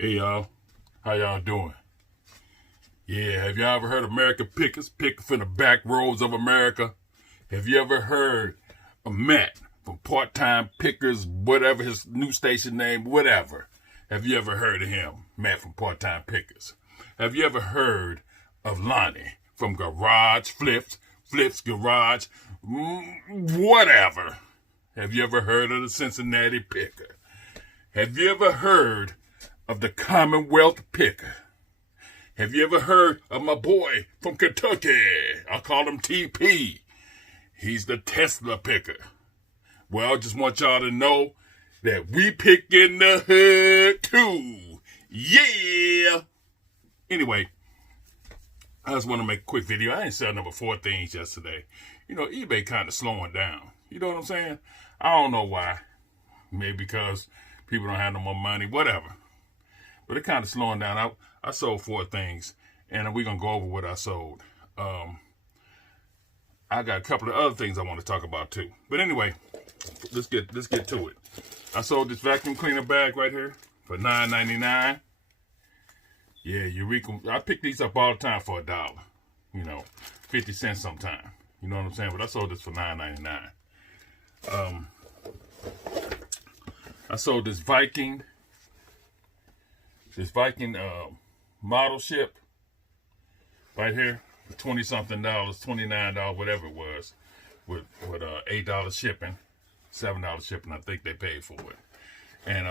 Hey y'all, how y'all doing? Yeah, have y'all ever heard of American Pickers, picking from the back roads of America? Have you ever heard of Matt from Part-Time Pickers, whatever his new station name, whatever? Have you ever heard of him, Matt from Part-Time Pickers? Have you ever heard of Lonnie from Garage Flips Garage, whatever? Have you ever heard of the Cincinnati Picker? Have you ever heard of the Commonwealth Picker? Have you ever heard of my boy from Kentucky? I call him TP. He's the Tesla Picker. Well, I just want y'all to know that we pick in the hood too. Yeah. Anyway, I just want to make a quick video. I ain't selling number 4 things yesterday. You know, eBay kind of slowing down. You know what I'm saying? I don't know why. Maybe because people don't have no more money, whatever. But it kind of slowing down. I sold 4 things, and we're going to go over what I sold. I got a couple of other things I want to talk about, too. But anyway, let's get to it. I sold this vacuum cleaner bag right here for $9.99. Yeah, Eureka. I pick these up all the time for $1. You know, 50 cents sometime. You know what I'm saying? But I sold this for $9.99. I sold this Viking model ship right here for $20-something, $29, whatever it was, with $8 shipping, $7 shipping. I think they paid for it. And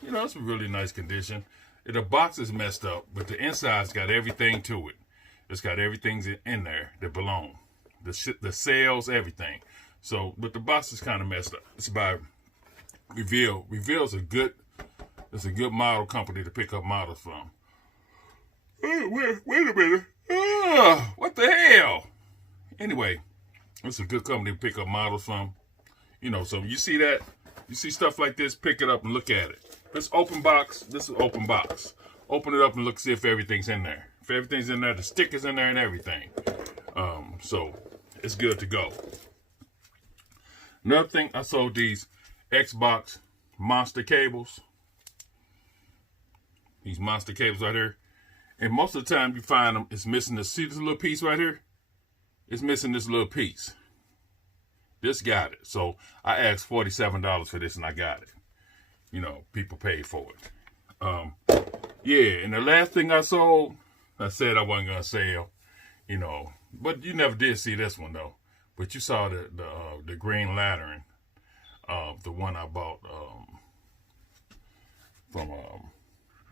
you know, it's a really nice condition. The box is messed up, but the inside's got everything to it. It's got everything in there that belong. The sails, everything. So, but the box is kind of messed up. It's by Reveal. Reveal's a good model company to pick up models from. Wait a minute. What the hell? Anyway, it's a good company to pick up models from. You know, so you see that? You see stuff like this, pick it up and look at it. This open box, this is open box. Open it up and look, see if everything's in there. If everything's in there, the stickers in there and everything. So it's good to go. Another thing, I sold these Xbox monster cables. These monster cables right here. And most of the time you find them, it's missing this. See this little piece right here? It's missing this little piece. This got it. So I asked $47 for this and I got it. You know, people paid for it. Yeah, and the last thing I sold, I said I wasn't going to sell. You know, but you never did see this one though. But you saw the Green Lantern. The one I bought from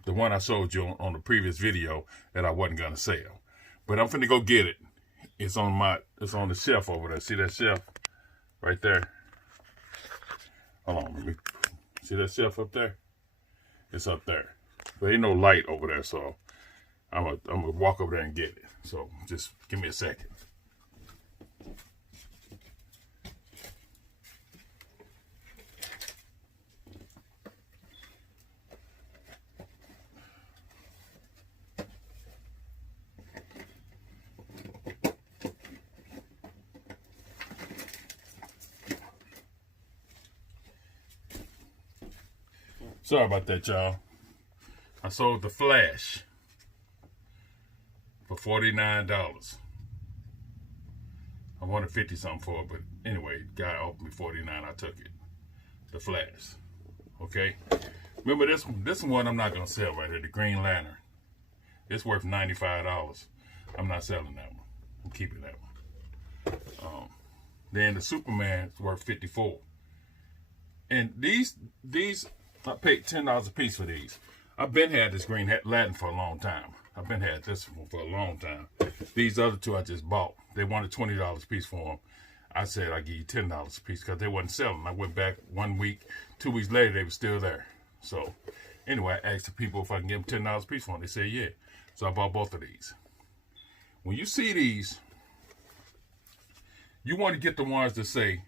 the one I showed you on the previous video that I wasn't gonna sell, but I'm finna go get it. It's on the shelf over there. See that shelf right there? Hold on, let me see that shelf up there. It's up there. There ain't no light over there, so I'm gonna walk over there and get it. So just give me a second. Sorry about that, y'all. I sold the Flash for $49. I wanted 50 something for it, but anyway, guy offered me $49. I took it. The Flash. Okay. Remember this one? This one I'm not gonna sell right here. The Green Lantern. It's worth $95. I'm not selling that one. I'm keeping that one. Then the Superman is worth $54. And these. I paid $10 a piece for these. I've been had this Green Lantern for a long time. I've been had this one for a long time. These other two I just bought. They wanted $20 a piece for them. I said I'd give you $10 a piece because they wasn't selling. I went back 1 week, 2 weeks later, they were still there. So anyway, I asked the people if I can give them $10 a piece for them. They said yeah. So I bought both of these. When you see these, you want to get the ones that say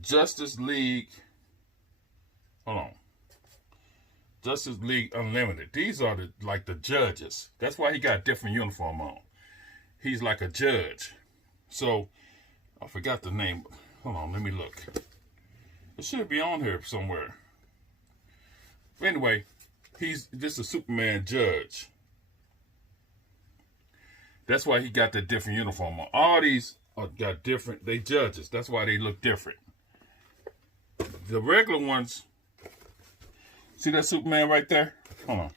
Justice League. Hold on. Justice League Unlimited. These are like the judges. That's why he got a different uniform on. He's like a judge. So, I forgot the name. Hold on, let me look. It should be on here somewhere. But anyway, He's just a Superman judge. That's why he got that different uniform on. All these got different, they judges. That's why they look different. The regular ones, see that Superman right there? Hold on.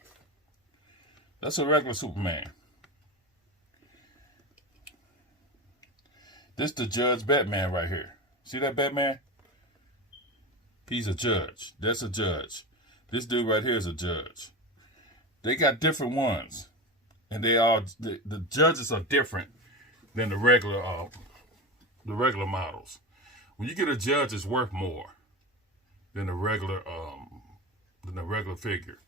That's a regular Superman. This the Judge Batman right here. See that Batman? He's a judge. That's a judge. This dude right here is a judge. They got different ones. And they all, the judges are different than the regular models. When you get a judge, it's worth more than the regular figure.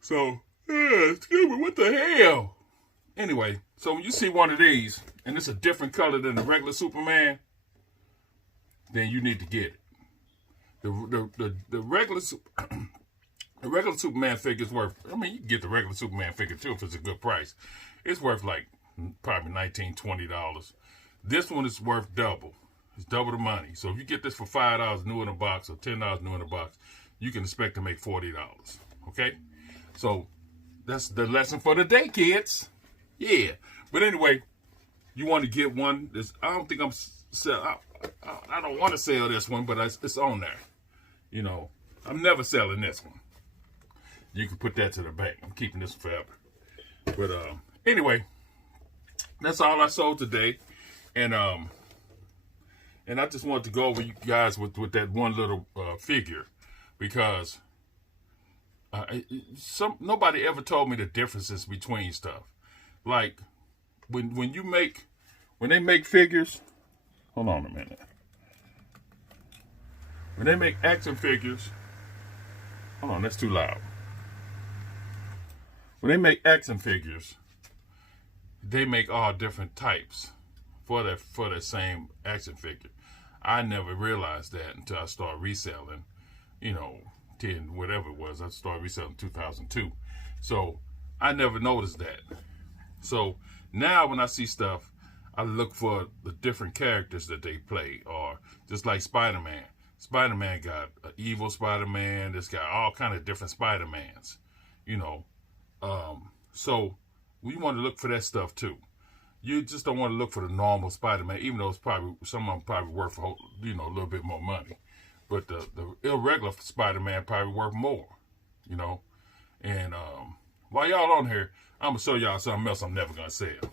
So, excuse me, what the hell? Anyway, so when you see one of these, and it's a different color than the regular Superman, then you need to get it. The regular Superman figure is worth, I mean, you can get the regular Superman figure too if it's a good price. It's worth like probably $19, $20. This one is worth double. It's double the money. So if you get this for $5 new in a box or $10 new in a box, you can expect to make $40. Okay? So that's the lesson for the day, kids. Yeah. But anyway, you want to get one. I don't think I don't want to sell this one, but it's on there. You know, I'm never selling this one. You can put that to the bank. I'm keeping this forever. But anyway, that's all I sold today. And I just wanted to go over you guys with that one little figure, because nobody ever told me the differences between stuff. Like when they make figures, hold on a minute. When they make action figures, hold on, that's too loud. When they make action figures, they make all different types for that same action figure. I never realized that until I started reselling, 10, whatever it was. I started reselling in 2002. So I never noticed that. So now when I see stuff, I look for the different characters that they play, or just like Spider-Man. Spider-Man got an evil Spider-Man. This got all kind of different Spider-Mans, So we want to look for that stuff too. You just don't want to look for the normal Spider-Man, even though it's probably some of them probably worth a little bit more money. But the irregular Spider-Man probably worth more, And while y'all on here, I'm gonna show y'all something else I'm never gonna sell.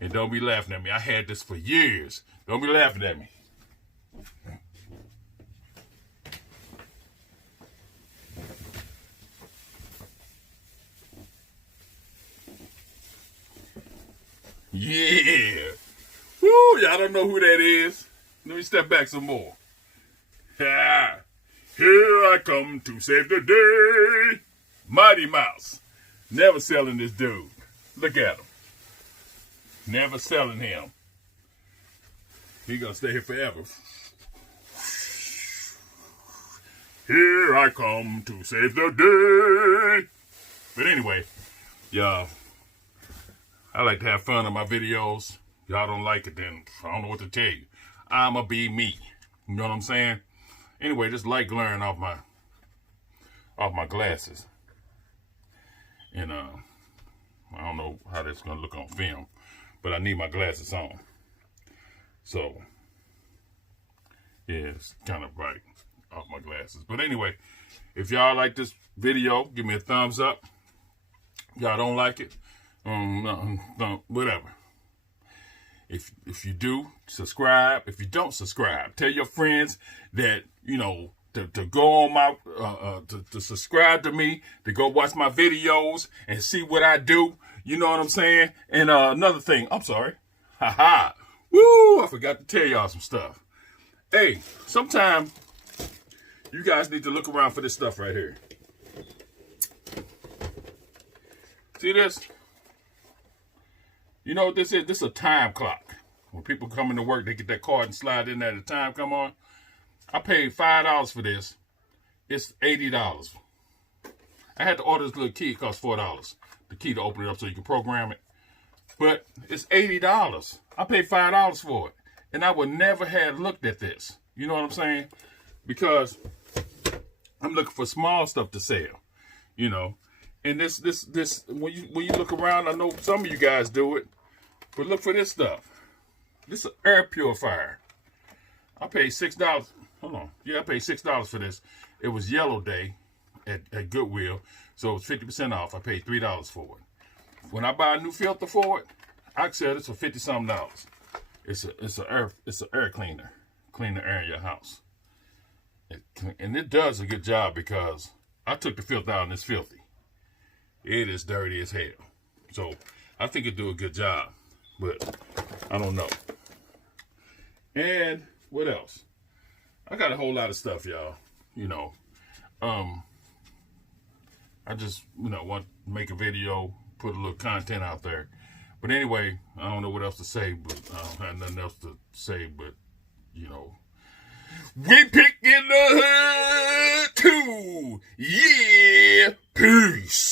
And don't be laughing at me. I had this for years. Don't be laughing at me. Yeah. Woo, y'all don't know who that is. Let me step back some more. Ha. Here I come to save the day. Mighty Mouse. Never selling this dude. Look at him. Never selling him. He gonna stay here forever. Here I come to save the day. But anyway, y'all, I like to have fun on my videos. Y'all don't like it, then I don't know what to tell you. I'ma be me. You know what I'm saying? Anyway, just like glaring off my glasses. And I don't know how that's gonna look on film, but I need my glasses on. So yeah, it's kind of bright off my glasses. But anyway, if y'all like this video, give me a thumbs up. Y'all don't like it, whatever. If you do, subscribe. If you don't subscribe, tell your friends that, to go on my, to subscribe to me, to go watch my videos and see what I do. You know what I'm saying? And another thing, I'm sorry. Woo, I forgot to tell y'all some stuff. Hey, sometime you guys need to look around for this stuff right here. See this? You know what this is? This is a time clock. When people come into work, they get that card and slide in there, the time come on. I paid $5 for this. It's $80. I had to order this little key. It cost $4. The key to open it up so you can program it. But it's $80. I paid $5 for it. And I would never have looked at this. You know what I'm saying? Because I'm looking for small stuff to sell. you know. And this when you look around, I know some of you guys do it, but look for this stuff. This is an air purifier. I paid $6. Hold on. Yeah, I paid $6 for this. It was Yellow Day at Goodwill, so it was 50% off. I paid $3 for it. When I buy a new filter for it, I sell this for $50-something. It's an air cleaner, clean the air in your house, and it does a good job because I took the filter out and it's filthy. It is dirty as hell. So I think it do a good job, but I don't know. And what else? I got a whole lot of stuff, y'all. You know, I just, want to make a video, put a little content out there. But anyway, I don't know what else to say, but I don't have nothing else to say, but, we pickin' the hood too. Yeah. Peace.